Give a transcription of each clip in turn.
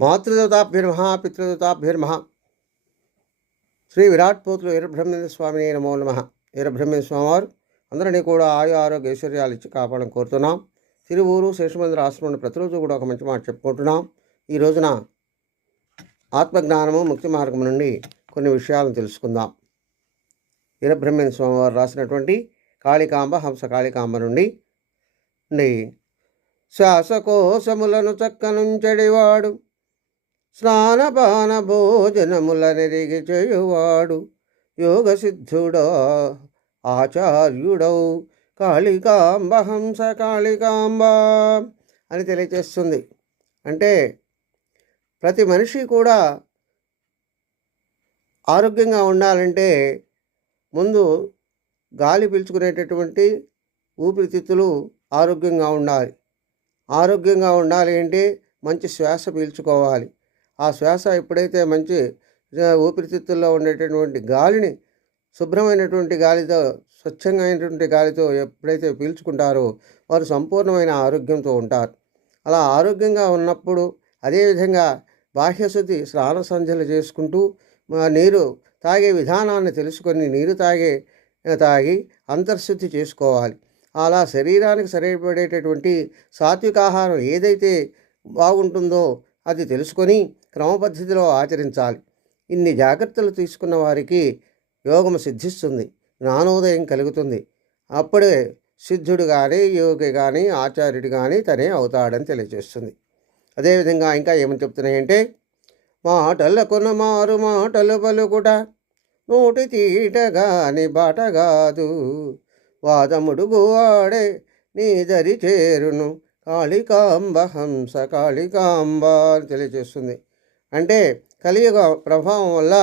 మాతృదేవతాభ్యర్మః పితృదేవతాభ్యర్మః. శ్రీ విరాట్ పోతులు వీరబ్రహ్మేంద్ర స్వామిని నమో నమః. వీరబ్రహ్మేంద్ర స్వామివారు అందరినీ కూడా ఆరోగ్య ఐశ్వర్యాలు ఇచ్చి కాపాడని కోరుతున్నాం. తిరువూరు శేషమందిర ఆశ్రమంలో ప్రతిరోజు కూడా ఒక మంచి మాట చెప్పుకుంటున్నాం. ఈ రోజున ఆత్మజ్ఞానము ముక్తి మార్గం నుండి కొన్ని విషయాలను తెలుసుకుందాం. వీరబ్రహ్మేంద్ర స్వామివారు రాసినటువంటి కాళికాంబ హంస కాళికాంబ నుండి శ్వాసకోశములను చక్కనుంచెడివాడు, స్నానపాన భోజనముల నెరిగి చేయువాడు, యోగ సిద్ధుడో ఆచార్యుడౌ కాళికాంబ హంస కాళికాంబ అని తెలియచేస్తుంది. అంటే ప్రతి మనిషి కూడా ఆరోగ్యంగా ఉండాలంటే ముందు గాలి పీల్చుకునేటటువంటి ఊపిరితిత్తులు ఆరోగ్యంగా ఉండాలి. ఆరోగ్యంగా ఉండాలి అంటే మంచి శ్వాస పీల్చుకోవాలి. ఆ శ్వాస ఎప్పుడైతే మంచి ఊపిరితిత్తుల్లో ఉండేటటువంటి గాలిని శుభ్రమైనటువంటి గాలితో, స్వచ్ఛమైనటువంటి గాలితో ఎప్పుడైతే పీల్చుకుంటారో వారు సంపూర్ణమైన ఆరోగ్యంతో ఉంటారు. అలా ఆరోగ్యంగా ఉన్నప్పుడు అదేవిధంగా బాహ్యశుద్ధి స్నాన సంధ్యలు చేసుకుంటూ నీరు తాగే విధానాన్ని తెలుసుకొని నీరు తాగి అంతర్శుద్ధి చేసుకోవాలి. అలా శరీరానికి సరిపడేటటువంటి సాత్విక ఆహారం ఏదైతే బాగుంటుందో అది తెలుసుకొని క్రమపద్ధతిలో ఆచరించాలి. ఇన్ని జాగ్రత్తలు తీసుకున్న వారికి యోగము సిద్ధిస్తుంది, జ్ఞానోదయం కలుగుతుంది. అప్పుడే సిద్ధుడు కానీ, యోగి కానీ, ఆచార్యుడు కానీ తనే అవుతాడని తెలియజేస్తుంది. అదేవిధంగా ఇంకా ఏమని చెప్తున్నాయంటే, మాటలకున మారు మాటలు పలుకుట నోటి తీటగాని బాటగాదు, వాదముడుగు వాడే నీ దరి చేరును కాళికాంబ హంస కాళికాంబ అని తెలియజేస్తుంది. అంటే కలియుగ ప్రభావం వల్ల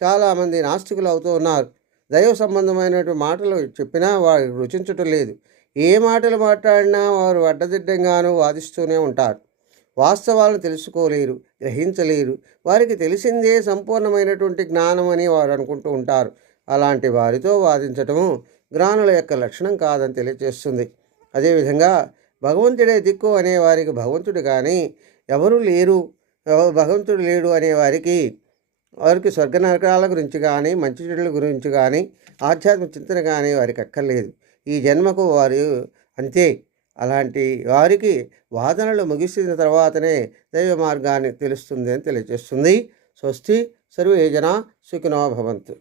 చాలామంది నాస్తికులు అవుతూ ఉన్నారు. దైవ సంబంధమైనటువంటి మాటలు చెప్పినా వారు రుచించటం లేదు. ఏ మాటలు మాట్లాడినా వారు అడ్డదిడ్డంగానూ వాదిస్తూనే ఉంటారు. వాస్తవాలను తెలుసుకోలేరు, గ్రహించలేరు. వారికి తెలిసిందే సంపూర్ణమైనటువంటి జ్ఞానం అని వారు అనుకుంటూ ఉంటారు. అలాంటి వారితో వాదించటము జ్ఞానుల యొక్క లక్షణం కాదని తెలియజేస్తుంది. అదేవిధంగా భగవంతుడే దిక్కు అనే వారికి భగవంతుడు కానీ ఎవరూ లేరు, భగవంతుడు లేడు అనే వారికి స్వర్గ నరకాల గురించి కానీ, మంచి చెడుల గురించి కానీ, ఆధ్యాత్మిక చింతన కానీ వారికి అక్కర్లేదు. ఈ జన్మకు వారు అంతే. అలాంటి వారికి వాదనలు ముగిసిన తర్వాతనే దైవ మార్గాన్ని తెలుస్తుంది అని తెలియజేస్తుంది. స్వస్తి. సర్వే జనా సుఖినో భవంతు.